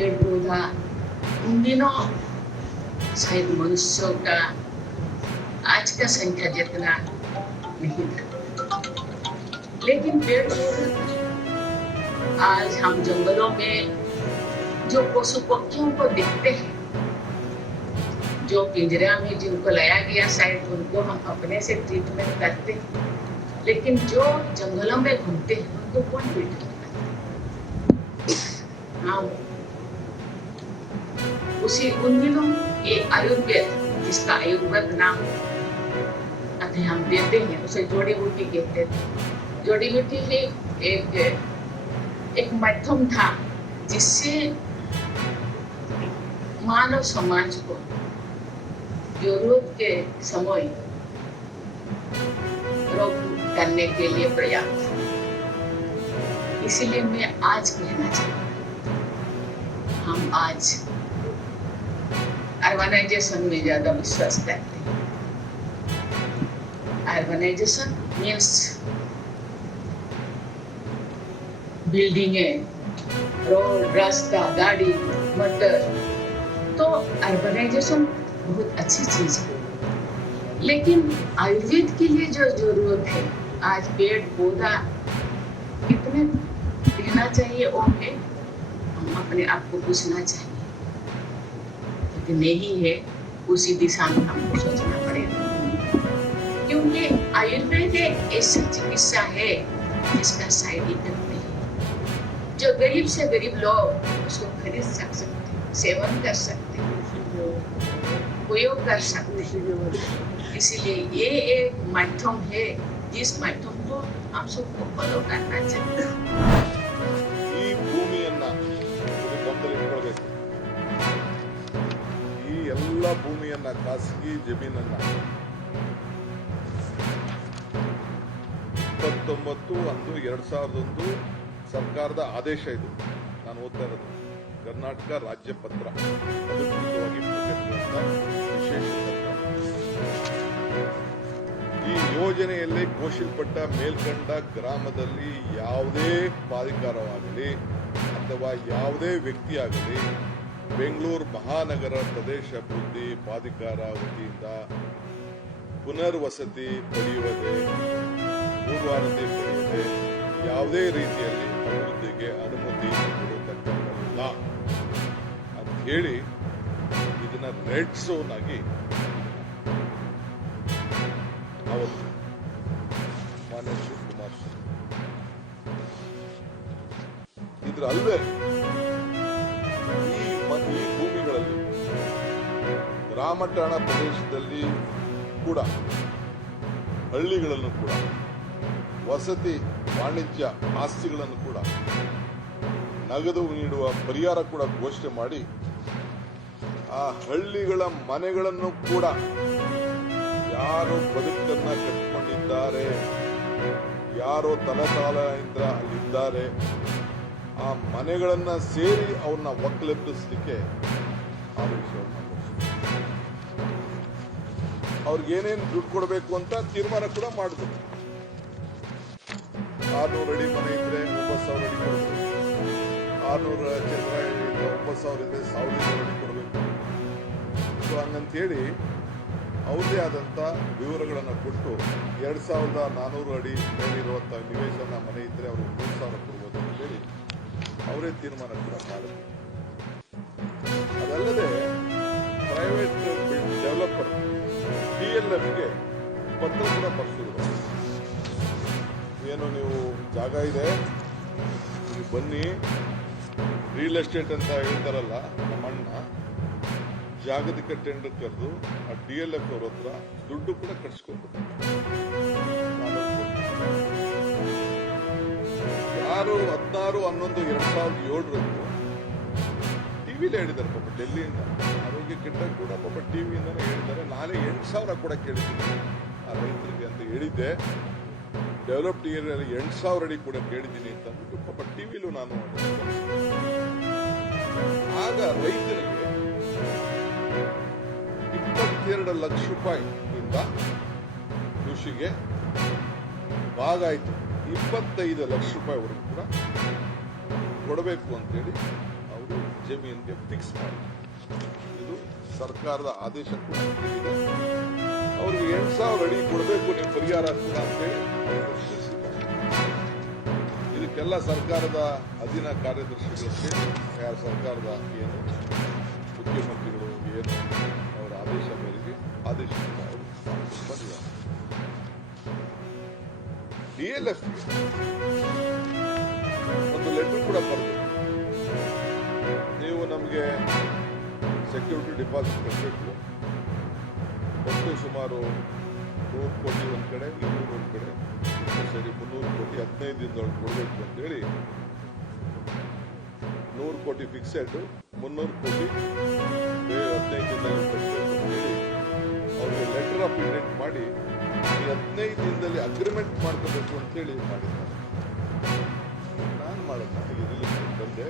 पेड़ पौधा उन दिनों शायद मनुष्यों का आज का संख्या जितना नहीं था, लेकिन पेड़ पौधे आज हम जंगलों में जो पशु पक्षियों को देखते हैं, जो पिंजरा में जिनको लाया गया शायद उनको हम अपने से ट्रीटमेंट करते हैं, लेकिन जो जंगलों में घूमते हैं उनको कौन ट्रीटमेंट करता है? हाँ, उसी उन दिनों ये आयुर्वेद, जिसका आयुर्वेद नाम अभी हम देते हैं, उसे जड़ी बूटी कहते थे। जड़ी बूटी ही एक माध्यम था जिससे मानव समाज को जरूरत के समय रोग करने के लिए पर्याप्त था। इसीलिए मैं आज कहना चाहती हूँ, हम आज अर्बनाइजेशन में ज्यादा विश्वास करते हैं। अर्बनाइजेशन मीन्स बिल्डिंगें, रोड, रास्ता, गाड़ी, मोटर। तो अर्बनाइजेशन बहुत अच्छी चीज है, लेकिन आयुर्वेद के लिए जो जरूरत है, आज पेड़ पौधा कितने रहना चाहिए वो है, हम अपने आप को पूछना चाहिए। यदि नहीं है, उसी दिशा में हमको सोचना पड़ेगा, क्योंकि आयुर्वेद एक ऐसी चिकित्सा है जिसका साइड इफेक्ट नहीं, जो गरीब से गरीब लोग उसको खरीद सकते हैं, सेवन कर सकते हैं, उपयोग कर सकते हैं। इसीलिए ये एक माध्यम है जिस माध्यम को हम सबको फॉलो करना चाहिए। ಈ ಭೂಮಿಯನ್ನ ಗಮನದಲ್ಲಿಟ್ಕೊಳ್ಬೇಕು. ಈ ಎಲ್ಲ ಭೂಮಿಯನ್ನ, ಖಾಸಗಿ ಜಮೀನನ್ನ 29/1/2001 ಸರ್ಕಾರದ ಆದೇಶ ಇದು. ನಾನು ಓದ್ತಾ ಇರೋದು ಕರ್ನಾಟಕ ರಾಜ್ಯ ಪತ್ರ, ಅಧಿಕೃತವಾಗಿ ಪ್ರಕಟಿಸಿದಂತ ವಿಶೇಷ ಪತ್ರ. ಈ ಯೋಜನೆಯಲ್ಲಿ ಘೋಷಿಸಲ್ಪಟ್ಟ ಮೇಲ್ಕಂಡ ಗ್ರಾಮದಲ್ಲಿ ಯಾವುದೇ ಪ್ರಾಧಿಕಾರವಾಗಲಿ ಅಥವಾ ಯಾವುದೇ ವ್ಯಕ್ತಿಯಾಗಲಿ ಬೆಂಗಳೂರು ಮಹಾನಗರ ಪ್ರದೇಶ ಅಭಿವೃದ್ಧಿ ಪ್ರಾಧಿಕಾರ ವತಿಯಿಂದ ಪುನರ್ವಸತಿ ಪಡೆಯುವುದೇ, ಪೂರ್ವಾನುಮತಿ ಪಡೆಯದೆ ಯಾವುದೇ ರೀತಿಯಲ್ಲಿ ಅಭಿವೃದ್ಧಿಗೆ ಅನುಮತಿ ಕೊಡತಕ್ಕಂಥಲ್ಲ ಅಂತ ಹೇಳಿ ಇದನ್ನ ರೆಡ್ ಝೋನ್ ಆಗಿ ಅವತ್ತು ಮಾನ್ಯ ಶಿವಕುಮಾರ್ ಇದ್ರ ಅಲ್ಲದೆ ಈ ಭೂಮಿಗಳಲ್ಲಿ ಗ್ರಾಮ ಠಾಣಾ ಪ್ರದೇಶದಲ್ಲಿ ಕೂಡ, ಹಳ್ಳಿಗಳನ್ನು ಕೂಡ, ವಸತಿ ವಾಣಿಜ್ಯ ಆಸ್ತಿಗಳನ್ನು ಕೂಡ ನಗದು ನೀಡುವ ಪರಿಹಾರ ಕೂಡ ಘೋಷಣೆ ಮಾಡಿ, ಆ ಹಳ್ಳಿಗಳ ಮನೆಗಳನ್ನು ಕೂಡ ಯಾರು ಬದುಕನ್ನ ಕಟ್ಟಿಕೊಂಡಿದ್ದಾರೆ, ಯಾರೋ ತಲಕಾಲದಿಂದ ಅಲ್ಲಿದ್ದಾರೆ, ಆ ಮನೆಗಳನ್ನ ಸೇರಿ ಅವನ್ನ ಒಕ್ಕಲೆಬ್ಬಿಸಲಿಕ್ಕೆ ಆದೇಶವನ್ನು ಅವ್ರಿಗೇನೇನು ದುಡ್ಡು ಕೊಡಬೇಕು ಅಂತ ತೀರ್ಮಾನ ಕೂಡ ಮಾಡಿದ್ರು. 600 ಅಡಿ ಮನೆ ಇದ್ರೆ 9,000 ಅಡಿ ಕೊಡಬೇಕು, 600 ಚದರ 9,000 ಇದ್ರೆ 1,200 ಅಡಿ ಕೊಡಬೇಕು. ಸೊ ಹಂಗಂತೇಳಿ ಅವ್ರದೇ ಆದಂತ ವಿವರಗಳನ್ನು ಕೊಟ್ಟು 2,400 ಅಡಿ ಮೇಲಿರುವಂತಹ ನಿವೇಶನ ಮನೆ ಇದ್ರೆ ಅವರು 3,000 ಕೊಡ್ಬೋದು ಅಂತ ಹೇಳಿ ಅವರೇ ತೀರ್ಮಾನ ಕೂಡ ಮಾಡಿದ್ರು. ಅದಲ್ಲದೆ ಪ್ರೈವೇಟ್ ಡೆವಲಪರ್ DLFಗೆ ಪತ್ರ ಕೂಡ ಬರ್ಸಿದ್ರು. ಏನು ನೀವು ಜಾಗ ಇದೆ, ನೀವು ಬನ್ನಿ, ರಿಯಲ್ ಎಸ್ಟೇಟ್ ಅಂತ ಹೇಳ್ತಾರಲ್ಲ ನಮ್ಮಣ್ಣ, ಜಾಗತಿಕ ಟೆಂಡರ್ ಕರೆದು ಆ DLF ಅವ್ರ ಹತ್ರ ದುಡ್ಡು ಕೂಡ ಕಟ್ಸ್ಕೊಂಡು ಯಾರು 16/11/2007 ಟಿವಿಲಿ ಹೇಳಿದ್ದಾರೆ. ಪಾಪ ಡೆಲ್ಲಿಯಿಂದ ಆರೋಗ್ಯ ಕೆಟ್ಟ ಕೂಡ ಪಾಪ ಟಿವಿಯಿಂದಾನೆ ಹೇಳಿದ್ದಾರೆ. ನಾನೇ 8,000 ಕೂಡ ಕೇಳಿದ್ದೀನಿ ಆ ರೈತರಿಗೆ ಅಂತ ಹೇಳಿದ್ದೆ. ಡೆವಲಪ್ಡ್ ಏರಿಯಾದಲ್ಲಿ 8,000 ಅಡಿ ಕೂಡ ಕೇಳಿದ್ದೀನಿ ಅಂತ ಅಂದ್ಬಿಟ್ಟು ಪಾಪ ಟಿವಿಲೂ ನಾನು ಆಗ ರೈತರಿಗೆ 22 ಲಕ್ಷ ರೂಪಾಯಿಯಿಂದ ಕೃಷಿಗೆ ಭಾಗ ಆಯ್ತು 25 ಲಕ್ಷ ರೂಪಾಯಿವರೆಗೂ ಕೂಡ ಕೊಡಬೇಕು ಅಂತೇಳಿ ಅವರು ಅದು ಜಮೀನಿಗೆ ಫಿಕ್ಸ್ ಮಾಡಿ. ಇದು ಸರ್ಕಾರದ ಆದೇಶ ಕೂಡ ಇದೆ. ಅವ್ರಿಗೆ 8,000 ಅಡಿ ಕೊಡಬೇಕು ನೀವು ಪರಿಹಾರ ಕೂಡ ಅಂತೇಳಿ ಅವ್ರಿಗೆ ತಿಳಿಸಿದ್ದಾರೆ. ಇದಕ್ಕೆಲ್ಲ ಸರ್ಕಾರದ ಅಧೀನ ಕಾರ್ಯದರ್ಶಿಗಳಿಗೆ ಸರ್ಕಾರದ ಏನು ಮುಖ್ಯಮಂತ್ರಿಗಳು ಏನು ಅವರ ಆದೇಶ ಮೇರೆಗೆ ಆದೇಶವನ್ನು ಅವರು ಬಂದಿದ್ದಾರೆ. DLF ಒಂದು ಲೆಟರ್ ಕೂಡ ಬರೆದು ನೀವು ನಮಗೆ ಸೆಕ್ಯೂರಿಟಿ ಡಿಪಾಸಿಟ್ ಕಟ್ಟಬೇಕು, ಒಟ್ಟು ಸುಮಾರು 100 ಕೋಟಿ ಒಂದು ಕಡೆ 200 ಒಂದು ಕಡೆ ಸರಿ 300 ಕೋಟಿ 15 ದಿನದೊಳಗೆ ಕೊಡಬೇಕು ಅಂತೇಳಿ 100 ಕೋಟಿ ಫಿಕ್ಸೆಡ್ 300 ಕೋಟಿ 15 ದಿನದಲ್ಲಿ ಕಟ್ಟಬೇಕು ಅಂತೇಳಿ ಅವ್ರಿಗೆ ಲೆಟರ್ ಆಫ್ ಇಂಟೆಂಟ್ ಮಾಡಿ ಈ 15 ದಿನದಲ್ಲಿ ಅಗ್ರಿಮೆಂಟ್ ಮಾಡ್ಕೋಬೇಕು ಅಂತೇಳಿ ಮಾಡಿದ್ದಾರೆ. ನಾನು ಮಾಡೋಣ ಇಲ್ಲಿ ಬಂದೆ.